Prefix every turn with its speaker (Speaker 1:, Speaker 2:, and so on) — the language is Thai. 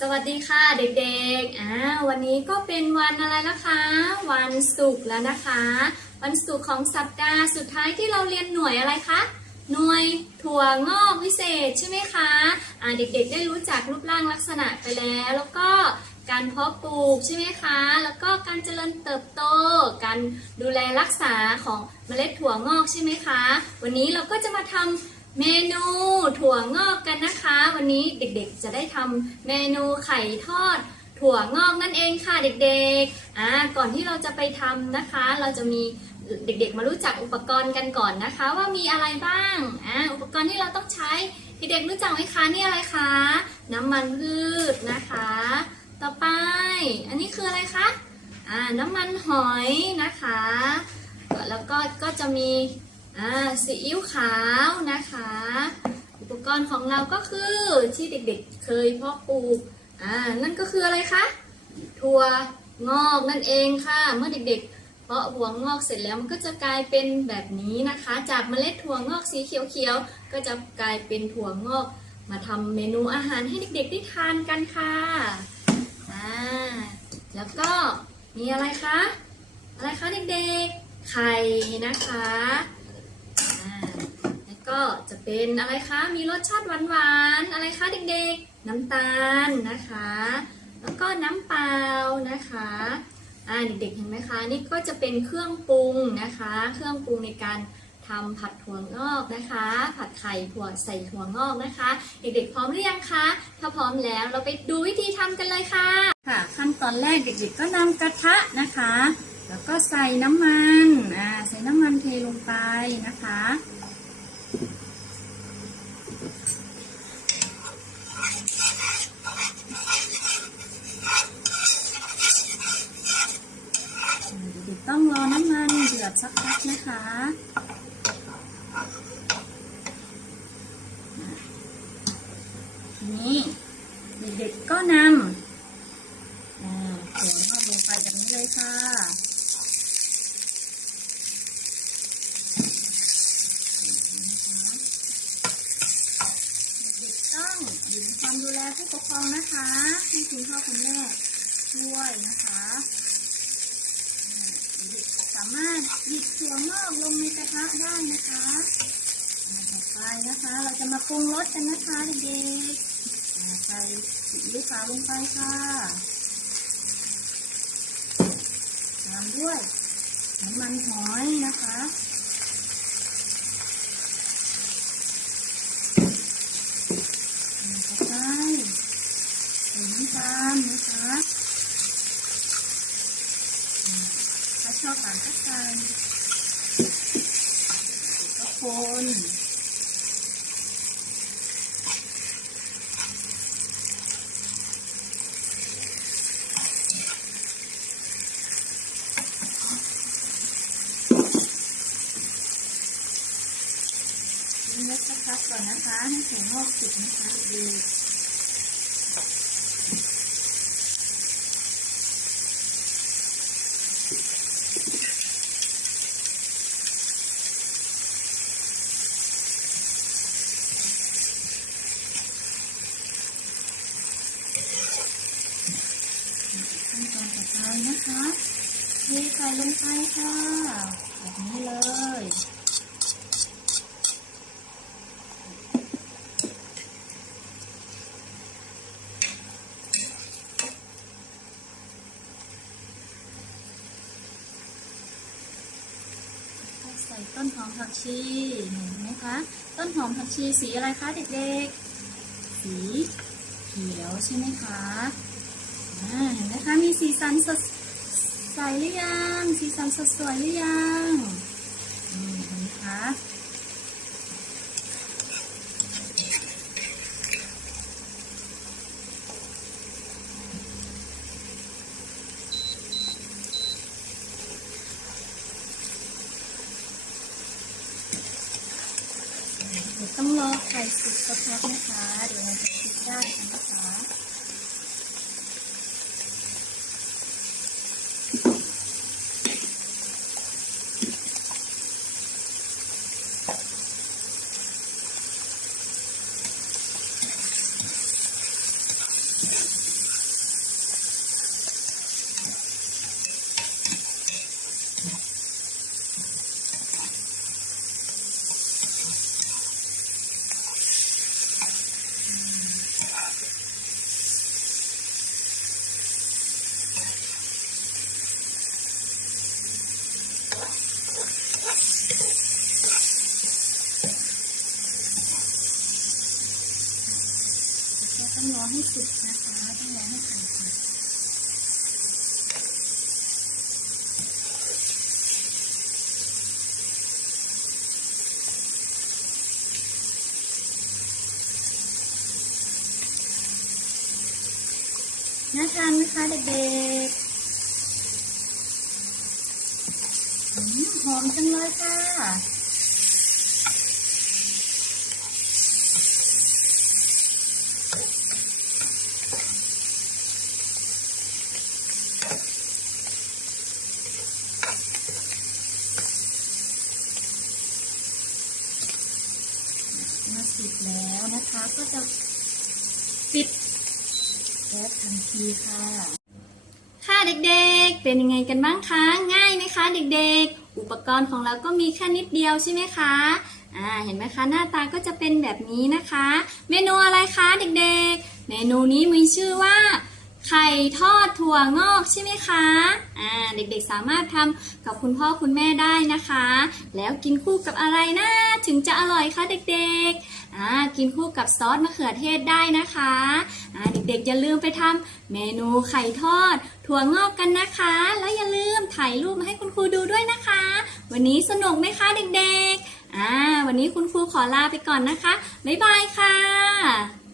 Speaker 1: สวัสดีค่ะเด็กๆ อ่าวันนี้ก็เป็นวันอะไรนะคะ วันศุกร์แล้วนะคะ วันศุกร์ของสัปดาห์สุดท้ายที่เราเรียนหน่วยอะไรคะ หน่วยถั่วงอกวิเศษใช่ไหมคะ อ่าเด็กๆ ได้รู้จักรูปร่างลักษณะไปแล้ว แล้วก็การเพาะปลูกใช่ไหมคะ แล้วก็การเจริญเติบโต การดูแลรักษาของเมล็ดถั่วงอกใช่ไหมคะ วันนี้เราก็จะมาทำ เมนูถั่วงอกกันนะคะ วันนี้เด็กๆจะได้ทำเมนูไข่ทอด ถั่วงอกนั่นเองค่ะเด็กๆอ่าก่อนที่เราจะไปทำนะคะ เราจะมีเด็กๆ มารู้จักอุปกรณ์กันก่อนนะคะ ว่ามีอะไรบ้างอ่าอุปกรณ์ที่เราต้องใช้เด็กๆรู้จักไหมคะนี่อะไรคะ น้ำมันพืชนะคะ ต่อไป อันนี้คืออะไรคะอ่าน้ำมันหอยนะคะ แล้วก็ก็จะมี อ่าซีอิ๊วขาวนะคะ อุปกรณ์ของเราก็คือที่เด็กๆเคยพาะปลูกอ่านั่นก็คืออะไรคะถั่วงอกนั่นเองค่ะ เมื่อเด็กๆ เพาะหัวงอกเสร็จแล้วมันก็จะกลายเป็นแบบนี้นะคะ จากเมล็ดถั่วงอกสีเขียวๆก็จะกลายเป็นถั่วงอกมาทำเมนูอาหารให้เด็กๆได้ทานกันค่ะอ่าแล้วก็มีอะไรคะ อะไรคะเด็กๆ ไข่นะคะ ก็จะเป็นอะไรคะ มีรสชาติหวานๆ อะไรคะเด็กๆ น้ำตาลนะคะ แล้วก็น้ำเปล่านะคะอ่าเด็กๆ เห็นไหมคะ นี่ก็จะเป็นเครื่องปรุงนะคะ เครื่องปรุงในการทำผัดถั่วงอกนะคะ ผัดไข่ถั่วใส่ถั่วงอกนะคะ เด็กๆ พร้อมหรือยังคะ ถ้าพร้อมแล้วเราไปดูวิธีทำกันเลยค่ะ ค่ะ ขั้นตอนแรกเด็กๆ ก็นำกระทะนะคะ แล้วก็ใส่น้ำมัน อ่า ใส่น้ำมันเทลงไปนะคะ เด็กๆต้องรอน้ำมันเดือดสักพักนะคะทีนี้เด็ ก็นำอ่าถั่วงอกลงไปแบบนี้เลยค่ะ เด็กๆต้องอยู่ในความดูแลผู้ปกครองนะคะให้คุณพ่อคุณแม่ช่วยนะคะเด็กสามารถหยิบถั่วงอกลงในกระทะได้นะคะต่อไปนะคะ เราจะมาปรุงรสกันนะคะเด็ก ใส่ซีอิ๊วขาวลงไปค่ะตามด้วยน้ำมันหอยนะคะต่ใส่น้ำตาลนะคะถ้าชอบหวานก็ใส่ก็คนทิ้งไว้สักพักก่อ นนะคะให้ถั่วงอกสุกนะคะดูขั้นตอนต่อไปนะคะเทใส่ลงไปค่ะแบบนี้เลย ส่ต้นหอมผักชีเห็นไหมคะ ต้นหอมผักชีสีอะไรคะเด็กๆ สีเขียวใช่ไหมคะเห็นไหมคะมีสีสันสดใสหรือยัง สีสันสดสวยหรือยังเห็นไหมคะเใครสุกสักพักนะคะ เดี๋ยวเราจะคิดได้นะคะ ต้องรอให้สุกนะคะ ต้องรอให้ไข่สุกน่าทานไหมคะเด็กๆหอมจังเลยค่ะ ปิดแล้วนะคะ ก็จะปิดแก๊สทันทีค่ะ ค่ะเด็กๆ เป็นยังไงกันบ้างคะ ง่ายไหมคะ เด็กๆ อุปกรณ์ของเราก็มีแค่นิดเดียวใช่ไหมคะอ่าเห็นไหมคะ หน้าตาก็จะเป็นแบบนี้นะคะ เมนูอะไรคะเด็กๆ เมนูนี้มีชื่อว่า ไข่ทอดถั่วงอกใช่ไหมคะอ่าเด็กๆสามารถทำกับคุณพ่อคุณแม่ได้นะคะ แล้วกินคู่กับอะไรนะถึงจะอร่อยคะเด็กๆอ่ากินคู่กับซอสมะเขือเทศได้นะคะอ่าเด็กๆอย่าลืมไปทำเมนูไข่ทอด ถั่วงอกกันนะคะ แล้วอย่าลืมถ่ายรูปมาให้คุณครูดูด้วยนะคะ วันนี้สนุกไหมคะเด็กๆอ่าวันนี้คุณครูขอลาไปก่อนนะคะบ๊ายบายค่ะ